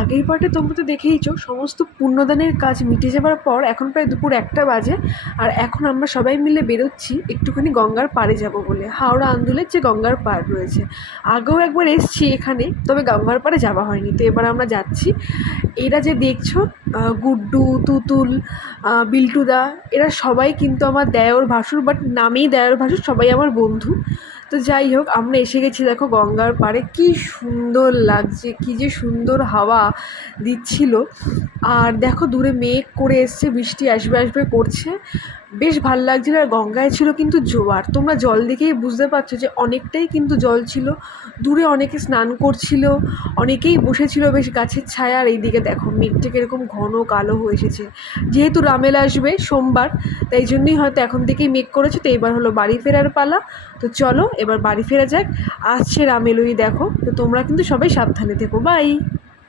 আগের পার্টে তোমরা তো দেখেইছো সমস্ত পুণ্যদানের কাজ মিটে যাবার পর এখন প্রায় দুপুর 1টা বাজে। আর এখন আমরা সবাই মিলে বেরোচ্ছি একটুখানি গঙ্গার পাড়ে যাব বলে, হাওড়া আন্দুলের যে গঙ্গার পাড় রয়েছে। আগেও একবার এসছি এখানে, তবে গঙ্গার পাড়ে যাওয়া হয়নি, তো এবার আমরা যাচ্ছি। এরা যে দেখছো গুড্ডু, তুতুল, বিল্টুদা, এরা সবাই কিন্তু আমার দেওর ভাসুর, বাট নামেই দেওর ভাসুর, সবাই আমার বন্ধু। তো যাই হোক, আমরা এসে গেছি দেখো গঙ্গার পাড়ে, কি সুন্দর লাগছে, কি যে সুন্দর হাওয়া দিচ্ছিল। আর দেখো দূরে মেঘ করে এসছে, বৃষ্টি আসবে আসবে করছে, বেশ ভাল লাগছিল। আর গঙ্গায় ছিল কিন্তু জোয়ার, তোমরা জল দেখেই বুঝতে পারছো যে অনেকটাই কিন্তু জল ছিল। দূরে অনেকে স্নান করছিল, অনেকেই বসেছিল বেশ গাছের ছায়া। আর এইদিকে দেখো মেঘটা কীরকম ঘন কালো হয়ে এসেছে, যেহেতু রামেলা আসবে সোমবার, তাই জন্যই হয়তো এখন থেকেই মেঘ করেছে। তো এবার হলো বাড়ি ফেরার পালা, তো চলো এবার বাড়ি ফেরা যাক। আসছে রামেলই দেখো, তো তোমরা কিন্তু সবাই সাবধানে থেকো, বাই।